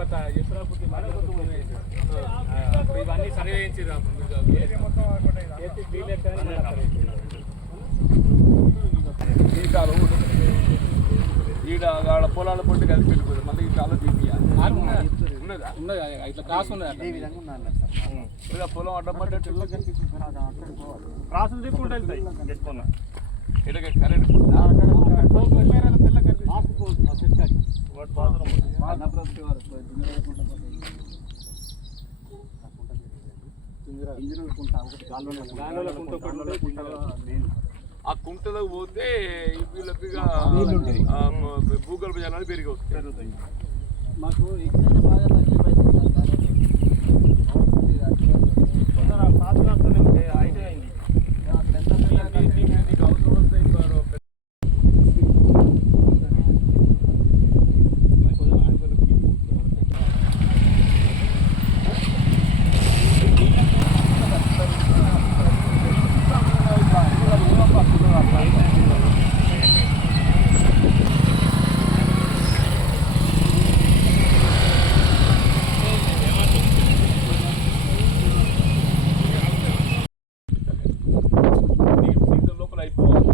కొత్త యశ్వరాపురి ఇవన్నీ సర్వే చేయించారు ఈడ ఆడ పొలాల పొట్టి కలిసి పెట్టుకోదు మళ్ళీ ఈ కాలం తీపియాలి ఉన్నదా? ఉన్నదా? ఇట్లా క్రాస్ ఉన్నదా పొలం అడ్డపడ్డట్టు క్రాసులు తీసుకుంటే వెళ్తాయి. ఎక్కడ కరెంట్. ఆ కుంటలో పోతే ఈ వీళ్ళకి భూగర్భ జలాలు పెరిగి వస్తాయి. మాకు ఇక్కడ బాగా తక్కువ అవుతుంది తొందర పాతలు వస్తాయి అయితే అయింది అక్కడ ఎంత నీకు- నీకు అవసరం వస్తే ఇంకా పెద్ద- నీకు సీజన్ లోపల అయిపోవాలి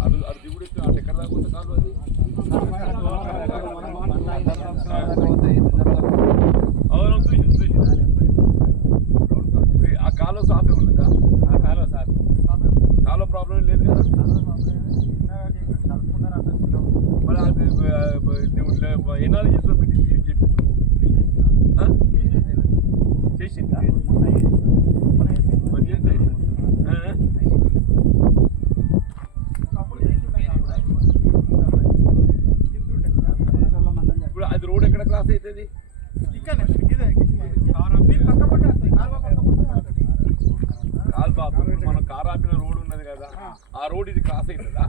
అది అది దిగుడు ఎక్కి అటు ఎక్కడ దాకా ఉంటే కాదు అది అవును చూసి చూసి ఇప్పుడు ఆ కాలువ సాఫే ఉంది కదా ఆ కాలువ సార్ కాలువ ప్రాబ్లం లేదు కదా అది ఎన్నాళ్ళు చేసిన పెట్టి క్లీన్ చెప్పి చేసిందా మరి ఇప్పుడు అది రోడ్ ఎక్కడ క్రాస్ అవుతుంది? కాల్ బాబు ఇప్పుడు మనం కార్ ఆపిన రోడ్ ఉన్నది కదా ఆ రోడ్ ఇది క్రాస్ అవుతుందా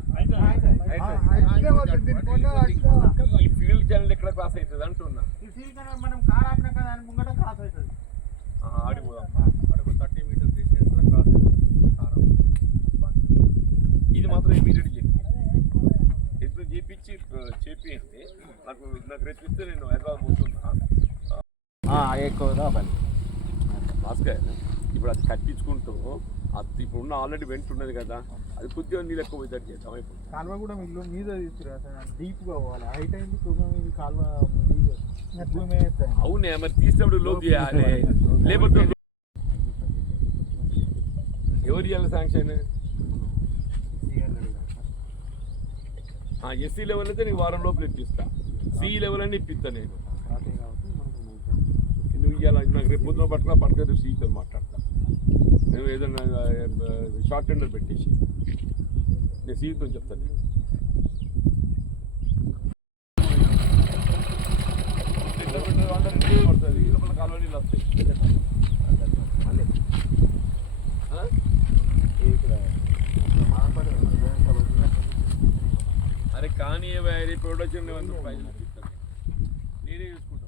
ఈ ఫీల్డ్ ఛానల్ ఎక్కడ క్రాస్ అవుతుంది అంటున్నా. మనం కార్ ఆపిన కదా అని ముంగట క్రాస్ అవుతుంది ఆడిపోదాం అడుగు థర్టీ మీటర్ డిస్టెన్స్లో క్రాస్ అవుతుంది కార్. ఇది మాత్రం ఇమీడియట్ చెప్పి. ఎప్పుడు చేపించి చేపియండి. నాకు నాకు రేపు ఇస్తే నేను హైదరాబాద్ పోతున్నా. ఎక్కువ భాస్కర్ ఇప్పుడు అది కట్టించుకుంటూ అది ఇప్పుడు ఉన్న ఆల్రెడీ వెంట ఉన్నది కదా అది కొద్దిగా నీళ్ళు ఎక్కువ పోయేటట్టు చేద్దాం ఇప్పుడు కాలువ కూడా ఇల్లు మీద తీసుకురా డీప్గా పోవాలి. హైట్ అయింది కాలువ అవునే మరి తీసినప్పుడు లోపు చేయాలి. లేకపోతే ఎవరు చేయాలి శాంక్షన్ ఎస్సీ లెవెల్ అయితే నీకు వారం లోపల ఇప్పిస్తా. సి లెవెల్ అని ఇప్పిస్తా నేను. ఇవాళ నాకు రేపు పొద్దున పట్టుకున్నా పట్టుకుని రేపు సీతో మాట్లాడతా. నేను ఏదన్నా షార్ట్ టెండర్ పెట్టేసి. నేను సీతో చెప్తాను నేను. టెండర్ వస్తాయి అరే కానీ రేపు ఎవడొచ్చిండు నేనే చూసుకుంటాను